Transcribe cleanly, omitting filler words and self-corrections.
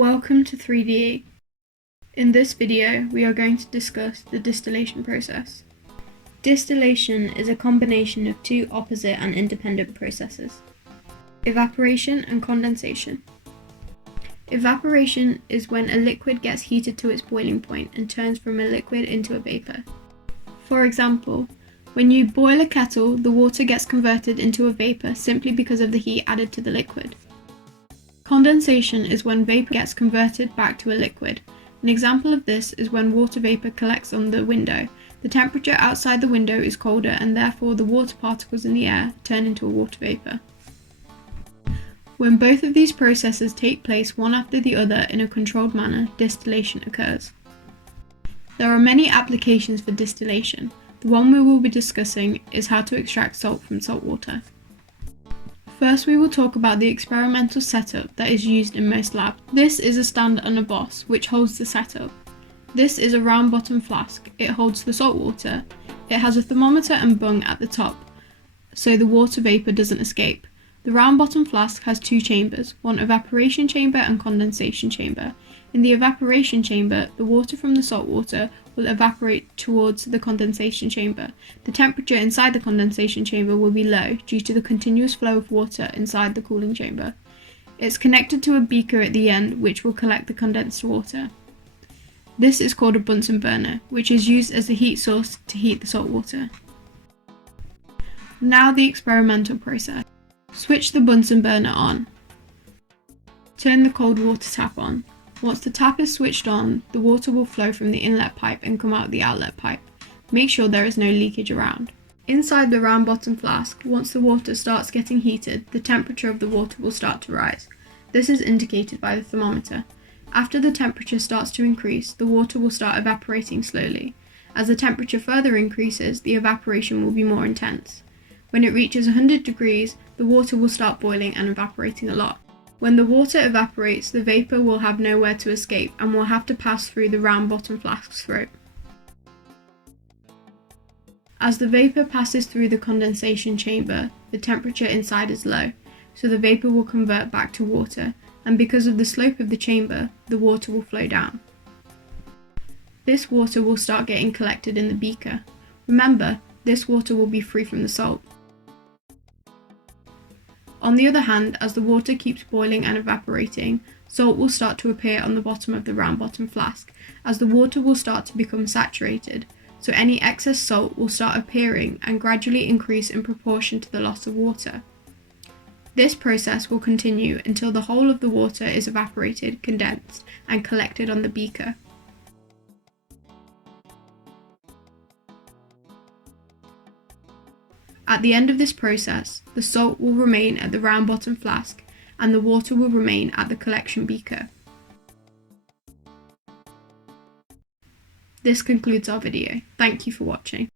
Welcome to 3DE. In this video, we are going to discuss the distillation process. Distillation is a combination of two opposite and independent processes: evaporation and condensation. Evaporation is when a liquid gets heated to its boiling point and turns from a liquid into a vapor. For example, when you boil a kettle, the water gets converted into a vapor simply because of the heat added to the liquid. Condensation is when vapor gets converted back to a liquid. An example of this is when water vapor collects on the window. The temperature outside the window is colder and therefore the water particles in the air turn into a water vapor. When both of these processes take place one after the other in a controlled manner, distillation occurs. There are many applications for distillation. The one we will be discussing is how to extract salt from salt water. First, we will talk about the experimental setup that is used in most labs. This is a stand and a boss, which holds the setup. This is a round bottom flask. It holds the salt water. It has a thermometer and bung at the top, so the water vapor doesn't escape. The round bottom flask has two chambers, one evaporation chamber and condensation chamber. In the evaporation chamber, the water from the salt water will evaporate towards the condensation chamber. The temperature inside the condensation chamber will be low due to the continuous flow of water inside the cooling chamber. It's connected to a beaker at the end which will collect the condensed water. This is called a Bunsen burner, which is used as a heat source to heat the salt water. Now the experimental process. Switch the Bunsen burner on. Turn the cold water tap on. Once the tap is switched on, the water will flow from the inlet pipe and come out the outlet pipe. Make sure there is no leakage around. Inside the round bottom flask, once the water starts getting heated, the temperature of the water will start to rise. This is indicated by the thermometer. After the temperature starts to increase, the water will start evaporating slowly. As the temperature further increases, the evaporation will be more intense. When it reaches 100 degrees, the water will start boiling and evaporating a lot. When the water evaporates, the vapor will have nowhere to escape and will have to pass through the round bottom flask's throat. As the vapor passes through the condensation chamber, the temperature inside is low, so the vapor will convert back to water, and because of the slope of the chamber, the water will flow down. This water will start getting collected in the beaker. Remember, this water will be free from the salt. On the other hand, as the water keeps boiling and evaporating, salt will start to appear on the bottom of the round bottom flask, as the water will start to become saturated, so any excess salt will start appearing and gradually increase in proportion to the loss of water. This process will continue until the whole of the water is evaporated, condensed, and collected on the beaker. At the end of this process, the salt will remain at the round bottom flask and the water will remain at the collection beaker. This concludes our video. Thank you for watching.